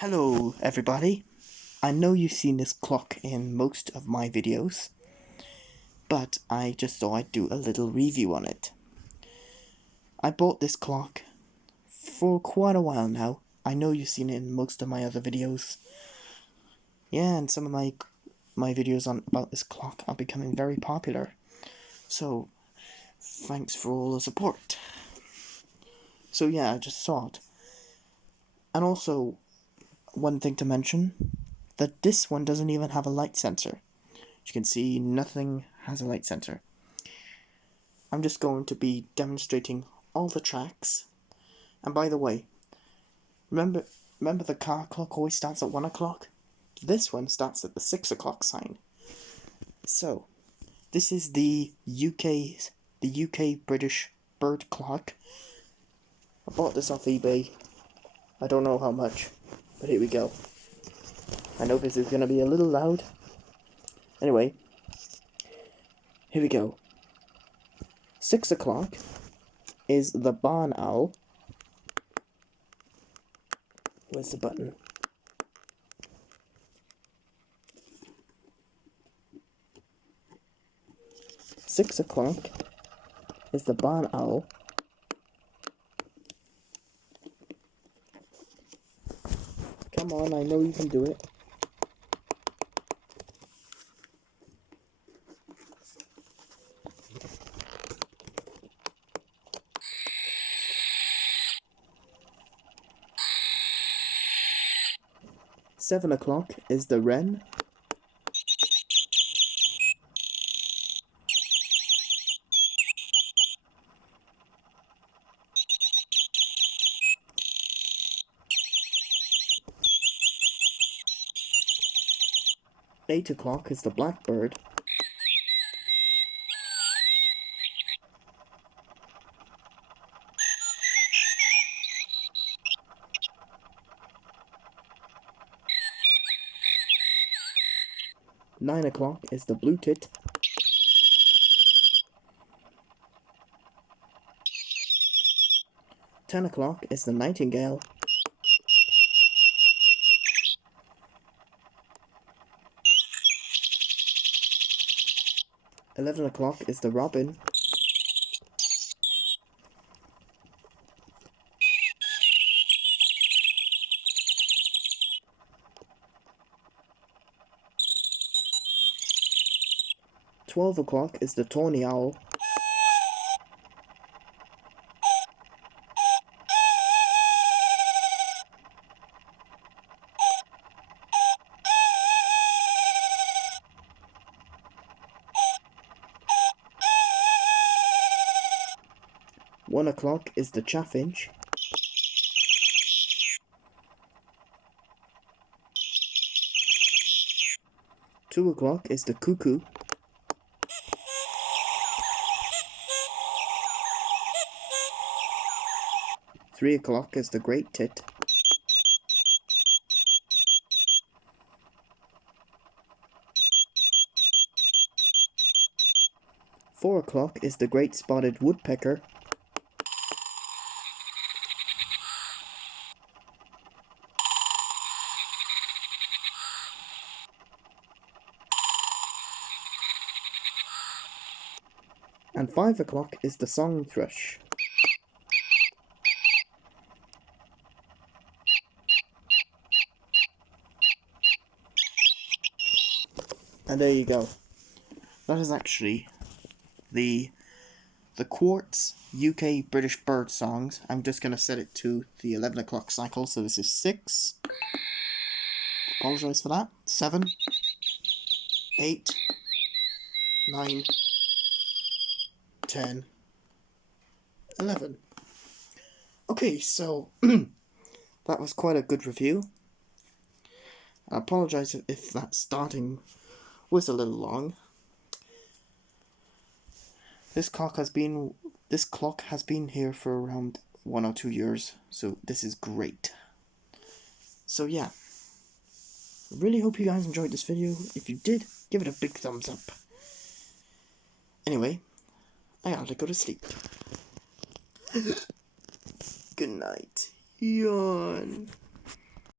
Hello everybody. I know you've seen this clock in most of my videos, but I just thought I'd do a little review on it. I bought this clock for quite a while now. I know you've seen it in most of my other videos. Yeah, and some of my videos about this clock are becoming very popular. So, thanks for all the support. So yeah, I just thought. And also, one thing to mention, that this one doesn't even have a light sensor. As you can see, nothing has a light sensor. I'm just going to be demonstrating all the tracks. And by the way, remember the car clock always starts at 1 o'clock? This one starts at the 6 o'clock sign. So, this is the UK British bird clock. I bought this off eBay. I don't know how much, but here we go. I know this is going to be a little loud. Anyway, here we go. 6 o'clock is the barn owl. Where's the button? Six o'clock is the barn owl. Come on, I know you can do it. 7 o'clock is the wren. 8 o'clock is the blackbird. 9 o'clock is the blue tit. 10 o'clock is the nightingale. 11 o'clock is the robin. 12 o'clock is the tawny owl. 1 o'clock is the chaffinch. 2 o'clock is the cuckoo. 3 o'clock is the great tit. 4 o'clock is the great spotted woodpecker. 5 o'clock is the song thrush. And there you go. That is actually the Quartz UK British bird songs. I'm just going to set it to the 11 o'clock cycle. So this is 6. Apologise for that. 7. 8. 9. 10. 11. Okay, so that was quite a good review. I apologise if that starting was a little long. This clock has been here for around 1 or 2 years, so this is great. So yeah, I really hope you guys enjoyed this video. If you did, give it a big thumbs up. Anyway, I gotta go to sleep. Good night. Yawn.